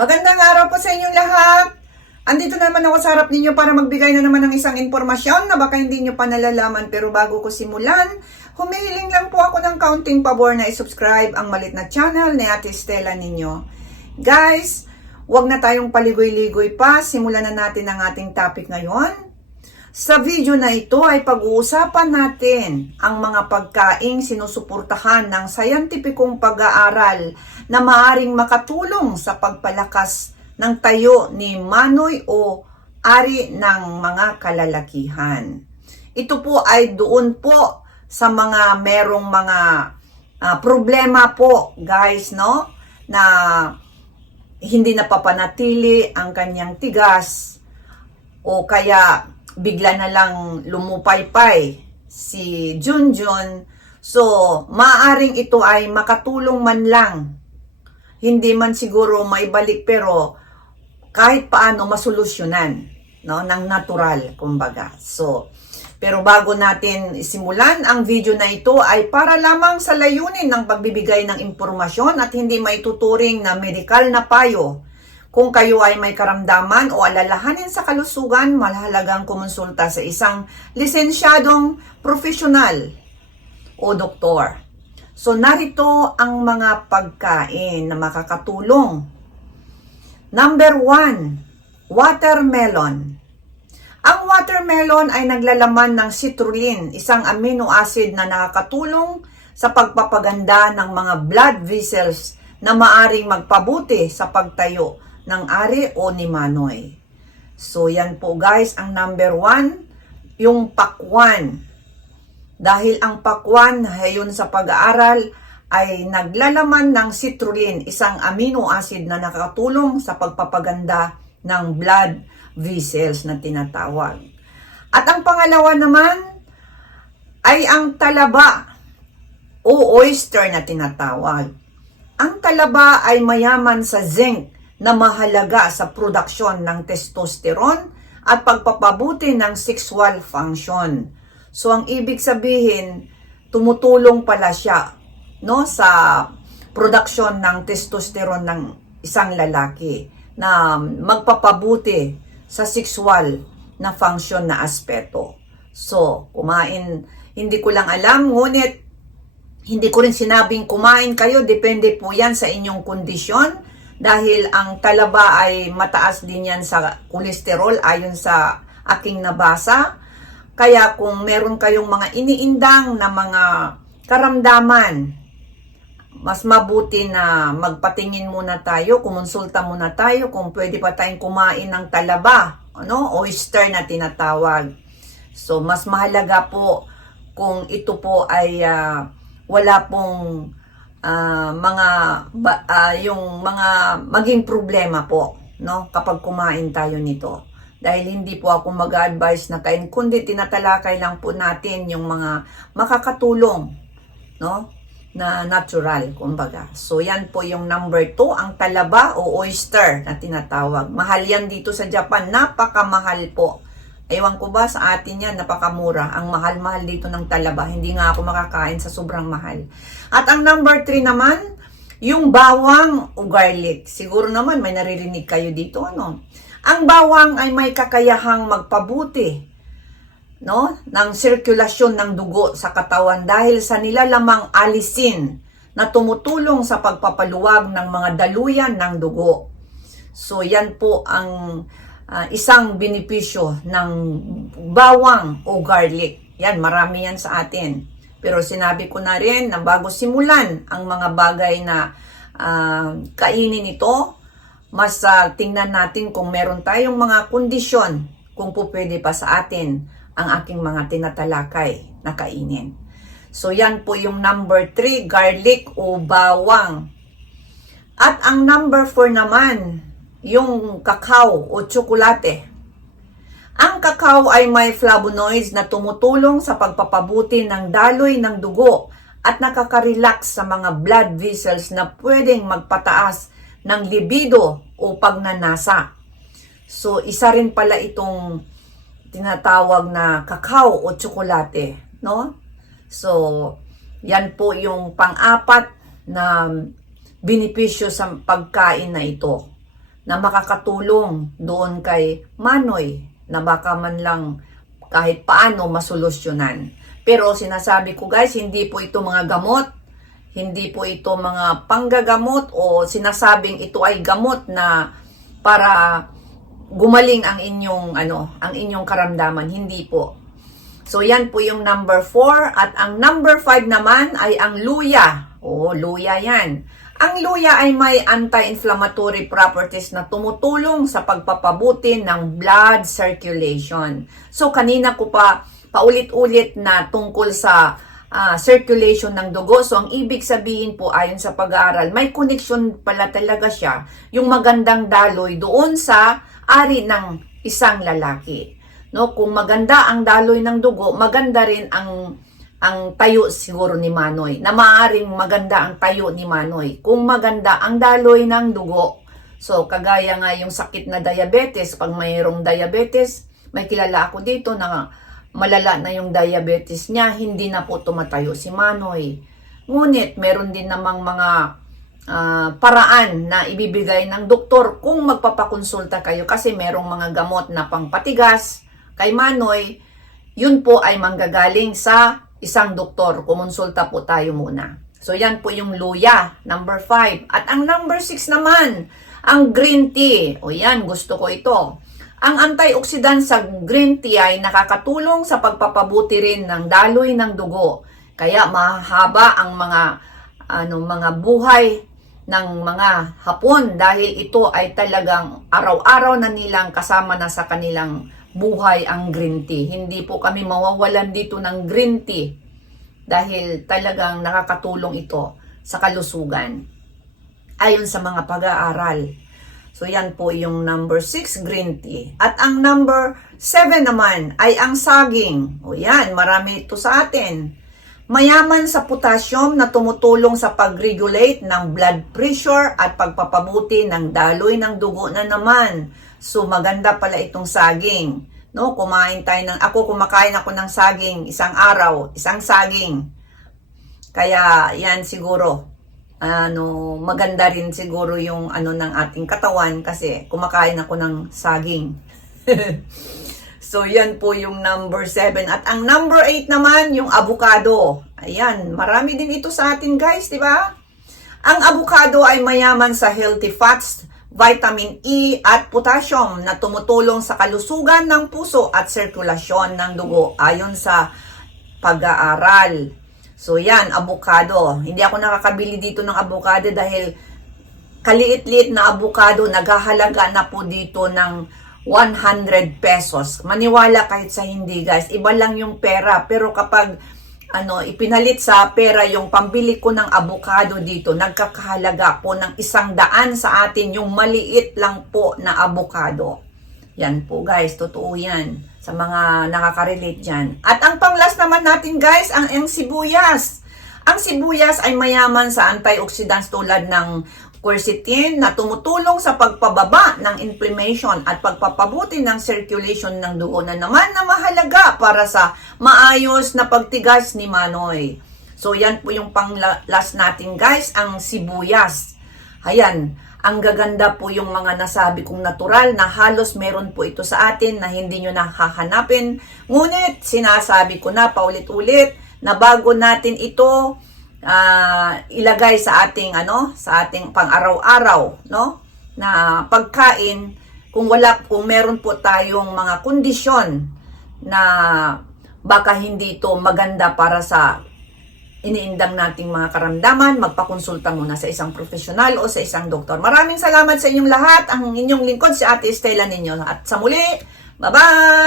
Magandang araw po sa inyong lahat. Andito na naman ako sa harap ninyo para magbigay na naman ng isang impormasyon na baka hindi nyo pa nalalaman pero bago ko simulan, humihiling lang po ako ng counting pabor na isubscribe ang malit na channel ni Ate Stella ninyo. Guys, wag na tayong paligoy-ligoy pa, simulan na natin ang ating topic ngayon. Sa video na ito ay pag-uusapan natin ang mga pagkaing sinusuportahan ng sayantipikong pag-aaral na maaring makatulong sa pagpalakas ng tayo ni Manoy o ari ng mga kalalakihan. Ito po ay doon po sa mga merong mga ah, problema po guys no na hindi napapanatili ang kanyang tigas o kaya bigla na lang lumupaypay si Junjun. So, maaring ito ay makatulong man lang. Hindi man siguro maibalik pero kahit paano masolusyonan no ng natural kumbaga. So, pero bago natin simulan ang video na ito ay para lamang sa layunin ng pagbibigay ng impormasyon at hindi maituturing na medikal na payo. Kung kayo ay may karamdaman o alalahanin sa kalusugan, mahalagang kumonsulta sa isang lisensyadong profesional o doktor. So narito ang mga pagkain na makakatulong. Number one, watermelon. Ang watermelon ay naglalaman ng citrulline, isang amino acid na nakakatulong sa pagpapaganda ng mga blood vessels na maaring magpabuti sa pagtayo ng ari o ni Manoy. So yan po guys, ang number one, yung pakwan. Dahil ang pakwan, hayon sa pag-aaral, ay naglalaman ng citrulline, isang amino acid na nakatulong sa pagpapaganda ng blood vessels na tinatawag. At ang pangalawa naman ay ang talaba o oyster na tinatawag. Ang talaba ay mayaman sa zinc na mahalaga sa produksyon ng testosterone at pagpapabuti ng sexual function. So ang ibig sabihin, tumutulong pala siya no sa production ng testosterone ng isang lalaki na magpapabuti sa sexual na function na aspeto. So, kumain, hindi ko lang alam, ngunit hindi ko rin sinabing kumain kayo, depende po yan sa inyong kondisyon dahil ang talaba ay mataas din yan sa kolesterol ayon sa aking nabasa. Kaya kung meron kayong mga iniindang na mga karamdaman, mas mabuti na magpatingin muna tayo, kumonsulta muna tayo kung pwede pa tayong kumain ng talaba, ano, oyster na tinatawag. So, mas mahalaga po kung ito po ay ah, wala pong ah, mga ba- ah, yung mga maging problema po, no, kapag kumain tayo nito. Dahil hindi po ako mag-advise na kain, kundi tinatalakay lang po natin yung mga makakatulong, no, na natural, kumbaga. So, yan po yung number 2, ang talaba o oyster na tinatawag. Mahal yan dito sa Japan. Napakamahal po. Ewan ko ba sa atin yan, napakamura. Ang mahal-mahal dito ng talaba. Hindi nga ako makakain sa sobrang mahal. At ang number 3 naman, yung bawang o garlic. Siguro naman may naririnig kayo dito, ano? Ang bawang ay may kakayahang magpabuti no, ng sirkulasyon ng dugo sa katawan dahil sa nilalamang alisin na tumutulong sa pagpapaluwag ng mga daluyan ng dugo. So yan po ang ah, isang benepisyo ng bawang o garlic. Yan, marami yan sa atin. Pero sinabi ko na rin na bago simulan ang mga bagay na ah, kainin ito, mas ah, tingnan natin kung meron tayong mga kondisyon kung po pwede pa sa atin ang aking mga tinatalakay na kainin. So yan po yung number 3, garlic o bawang. At ang number 4 naman, yung kakao o tsokolate. Ang kakao ay may flavonoids na tumutulong sa pagpapabuti ng daloy ng dugo at nakaka-relax sa mga blood vessels na pwedeng magpataas ng libido o pagnanasa. So, isa rin pala itong tinatawag na kakao o tsokolate, no? So, yan po yung pang-apat na benepisyo sa pagkain na ito. Na makakatulong doon kay Manoy na baka man lang kahit paano masolusyonan. Pero sinasabi ko guys, hindi po ito mga gamot, hindi po ito mga panggagamot o sinasabing ito ay gamot na para gumaling ang inyong ano, ang inyong karamdaman, hindi po. So yan po yung number 4 at ang number 5 naman ay ang luya. Oo, luya yan. Ang luya ay may anti-inflammatory properties na tumutulong sa pagpapabuti ng blood circulation. So kanina ko pa paulit-ulit na tungkol sa ah, circulation ng dugo. So ang ibig sabihin po ayon sa pag-aaral, may connection pala talaga siya yung magandang daloy doon sa ari ng isang lalaki. No, kung maganda ang daloy ng dugo, maganda rin ang ang tayo siguro ni Manoy. Na maaring maganda ang tayo ni Manoy. Kung maganda ang daloy ng dugo. So, kagaya nga yung sakit na diabetes, pag mayroong diabetes, may kilala ako dito na malala na yung diabetes niya, hindi na po tumatayo si Manoy. Ngunit, meron din namang mga ah, paraan na ibibigay ng doktor kung magpapakonsulta kayo kasi merong mga gamot na pangpatigas kay Manoy, yun po ay manggagaling sa isang doktor. Kumonsulta po tayo muna. So yan po yung luya, number 5. At ang number 6 naman, ang green tea. O yan, gusto ko ito. Ang antioxidant sa green tea ay nakakatulong sa pagpapabuti rin ng daloy ng dugo. Kaya mahaba ang mga ano mga buhay ng mga Hapon dahil ito ay talagang araw-araw na nilang kasama na sa kanilang buhay ang green tea. Hindi po kami mawawalan dito ng green tea dahil talagang nakakatulong ito sa kalusugan. Ayon sa mga pag-aaral. So yan po yung number 6 green tea. At ang number 7 naman ay ang saging. O yan, marami ito sa atin. Mayaman sa potassium na tumutulong sa pag-regulate ng blood pressure at pagpapabuti ng daloy ng dugo na naman. So maganda pala itong saging. No, kumain tayo ng ako kumakain ako ng saging isang araw, isang saging. Kaya yan siguro ano maganda rin siguro yung ano ng ating katawan kasi kumakain ako ng saging. So, yan po yung number 7. At ang number 8 naman, yung avocado. Ayan, marami din ito sa atin guys, di ba? Ang avocado ay mayaman sa healthy fats, vitamin E at potassium na tumutulong sa kalusugan ng puso at sirkulasyon ng dugo ayon sa pag-aaral. So yan, avocado. Hindi ako nakakabili dito ng avocado dahil kaliit-liit na avocado, naghahalaga na po dito ng 100 pesos. Maniwala kahit sa hindi guys, iba lang yung pera. Pero kapag ano, ipinalit sa pera yung pambili ko ng avocado dito, nagkakahalaga po ng isang daan sa atin yung maliit lang po na avocado. Yan po guys, totoo yan sa mga nakaka-relate dyan. At ang panglas naman natin guys, ang, ang sibuyas. Ang sibuyas ay mayaman sa antioxidants tulad ng quercetin na tumutulong sa pagpababa ng inflammation at pagpapabuti ng circulation ng dugo na naman na mahalaga para sa maayos na pagtigas ni Manoy. So yan po yung pang-last natin guys, ang sibuyas. Ayan, ang gaganda po yung mga nasabi kong natural na halos meron po ito sa atin na hindi nyo nakahanapin. Ngunit sinasabi ko na paulit-ulit na bago natin ito ah, ilagay sa ating ano, sa ating pang-araw-araw, no? Na pagkain kung wala kung meron po tayong mga kondisyon na baka hindi ito maganda para sa iniindang nating mga karamdaman, magpakonsulta muna sa isang profesional o sa isang doktor. Maraming salamat sa inyong lahat. Ang inyong lingkod si Ate Estela ninyo. At sa muli, bye-bye!